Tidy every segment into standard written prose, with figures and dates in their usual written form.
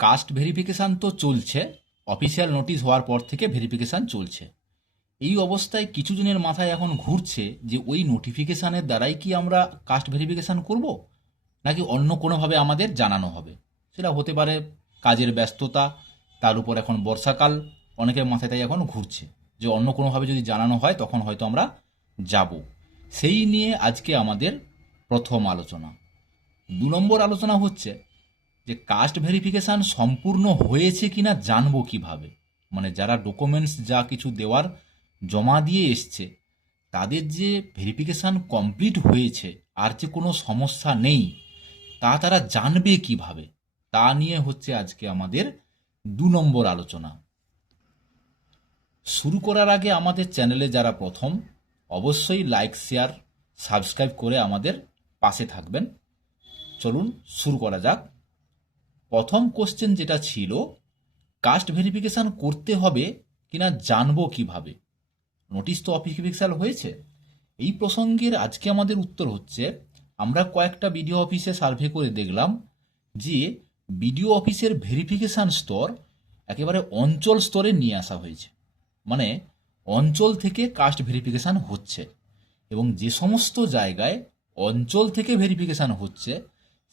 Caste verification তো চলছে, official notice হওয়ার পর থেকে ভেরিফিকেশান চলছে। এই অবস্থায় কিছু জনের মাথায় এখন ঘুরছে যে ওই নোটিফিকেশানের দ্বারাই কি আমরা কাস্ট ভেরিফিকেশান করব, নাকি অন্য কোনোভাবে আমাদের জানানো হবে। সেটা হতে পারে কাজের ব্যস্ততা, তার উপর এখন বর্ষাকাল, অনেকের মাথায় তাই এখন ঘুরছে যে অন্য কোনোভাবে যদি জানানো হয় তখন হয়তো আমরা যাব। সেই নিয়ে আজকে আমাদের প্রথম আলোচনা। 2 নম্বর আলোচনা হচ্ছে যে কাস্ট ভেরিফিকেশান সম্পূর্ণ হয়েছে কিনা জানবো কিভাবে। মানে যারা ডকুমেন্টস যা কিছু দেওয়ার জমা দিয়ে এসছে, তাদের যে ভেরিফিকেশান কমপ্লিট হয়েছে আর যে কোনো সমস্যা নেই, তা তারা জানবে কিভাবে, তা নিয়ে হচ্ছে আজকে আমাদের 2 নম্বর আলোচনা। শুরু করার আগে আমাদের চ্যানেলে যারা প্রথম, অবশ্যই লাইক, শেয়ার, সাবস্ক্রাইব করে আমাদের পাশে থাকবেন। চলুন শুরু করা যাক। প্রথম কোশ্চেন যেটা ছিল, কাস্ট ভেরিফিকেশান করতে হবে কিনা জানবো কিভাবে। নোটিশ তো অফিসিয়াল হয়েছে। এই প্রসঙ্গের আজকে আমাদের উত্তর হচ্ছে, আমরা কয়েকটা বিডিও অফিসে সার্ভে করে দেখলাম যে বিডিও অফিসের ভেরিফিকেশান স্তর একেবারে অঞ্চল স্তরে নিয়ে আসা হয়েছে। মানে অঞ্চল থেকে কাস্ট ভেরিফিকেশান হচ্ছে, এবং যে সমস্ত জায়গায় অঞ্চল থেকে ভেরিফিকেশান হচ্ছে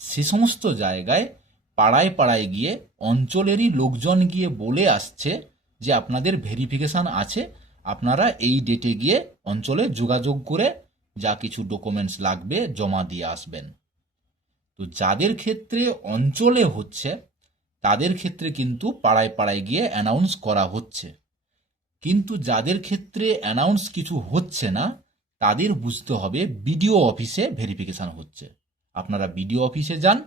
সে সমস্ত জায়গায় পাড়ায় পাড়ায় গিয়ে অঞ্চলেরই লোকজন গিয়ে বলে আসছে যে আপনাদের ভেরিফিকেশান আছে, আপনারা এই ডেটে গিয়ে অঞ্চলে যোগাযোগ করে যা কিছু ডকুমেন্টস লাগবে জমা দিয়ে আসবেন। তো যাদের ক্ষেত্রে অঞ্চলে হচ্ছে তাদের ক্ষেত্রে কিন্তু পাড়ায় পাড়ায় গিয়ে অ্যানাউন্স করা হচ্ছে। কিন্তু যাদের ক্ষেত্রে অ্যানাউন্স কিছু হচ্ছে না, তাদের বুঝতে হবে বিডিও অফিসে ভেরিফিকেশান হচ্ছে। আপনারা বিডিও অফিসে যান,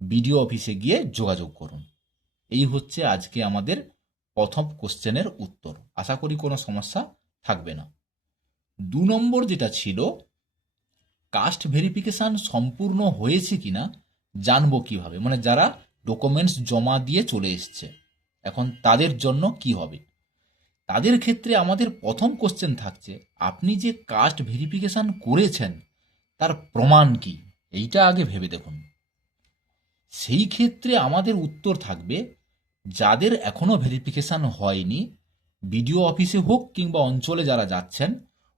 বিডিও অফিসে গিয়ে যোগাযোগ করুন। এই হচ্ছে আজকে আমাদের প্রথম কোশ্চেনের উত্তর। আশা করি কোনো সমস্যা থাকবে না। 2 নম্বর যেটা ছিল, কাস্ট ভেরিফিকেশান সম্পূর্ণ হয়েছে কিনা জানবো কিভাবে। মানে যারা ডকুমেন্টস জমা দিয়ে চলে এসছে, এখন তাদের জন্য কি হবে। তাদের ক্ষেত্রে আমাদের প্রথম কোশ্চেন থাকছে, আপনি যে কাস্ট ভেরিফিকেশান করেছেন তার প্রমাণ কি, এইটা আগে ভেবে দেখুন। সেই ক্ষেত্রে আমাদের উত্তর থাকবে, যাদের এখনো ভেরিফিকেশান হয়নি, বিডিও অফিসে হোক কিংবা অঞ্চলে যারা যাচ্ছেন,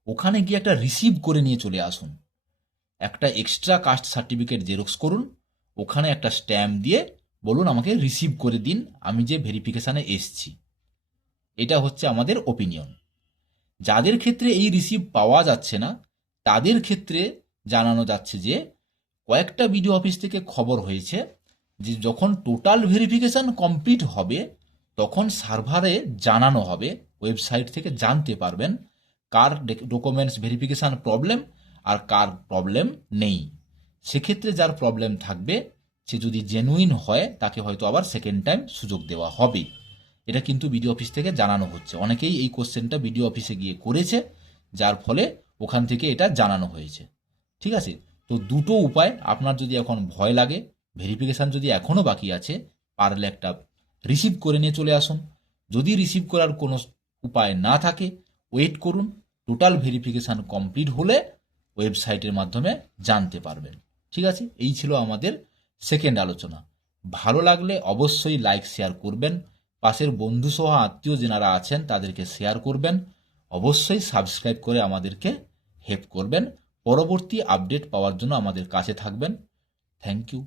ওখানে গিয়ে একটা রিসিভ করে নিয়ে চলে আসুন। একটা এক্সট্রা কাস্ট সার্টিফিকেট জেরক্স করুন, ওখানে একটা স্ট্যাম্প দিয়ে বলুন আমাকে রিসিভ করে দিন, আমি যে ভেরিফিকেশানে এসছি। এটা হচ্ছে আমাদের ওপিনিয়ন। যাদের ক্ষেত্রে এই রিসিভ পাওয়া যাচ্ছে না, তাদের ক্ষেত্রে জানানো যাচ্ছে যে কয়েকটা বিডিও অফিস থেকে খবর হয়েছে যে যখন টোটাল ভেরিফিকেশান কমপ্লিট হবে তখন সার্ভারে জানানো হবে, ওয়েবসাইট থেকে জানতে পারবেন কার ডকুমেন্টস ভেরিফিকেশান প্রবলেম আর কার প্রবলেম নেই। সেক্ষেত্রে যার প্রবলেম থাকবে সে যদি জেনুইন হয় তাকে হয়তো আবার সেকেন্ড টাইম সুযোগ দেওয়া হবে। এটা কিন্তু বিডিও অফিস থেকে জানানো হচ্ছে। অনেকেই এই কোশ্চেনটা বিডিও অফিসে গিয়ে করেছে, যার ফলে ওখান থেকে এটা জানানো হয়েছে। ঠিক আছে, তো দুটো উপায়। আপনার যদি এখন ভয় লাগে, ভেরিফিকেশান যদি এখনও বাকি আছে, পারলে একটা রিসিভ করে নিয়ে চলে আসুন। যদি রিসিভ করার কোনো উপায় না থাকে, ওয়েট করুন, টোটাল ভেরিফিকেশান কমপ্লিট হলে ওয়েবসাইটের মাধ্যমে জানতে পারবেন। ঠিক আছে, এই ছিল আমাদের সেকেন্ড আলোচনা। ভালো লাগলে অবশ্যই লাইক, শেয়ার করবেন। পাশের বন্ধুসহ আত্মীয় যেনারা আছেন তাদেরকে শেয়ার করবেন। অবশ্যই সাবস্ক্রাইব করে আমাদেরকে হেল্প করবেন। পরবর্তী আপডেট পাওয়ার জন্য আমাদের কাছে থাকবেন। Thank you.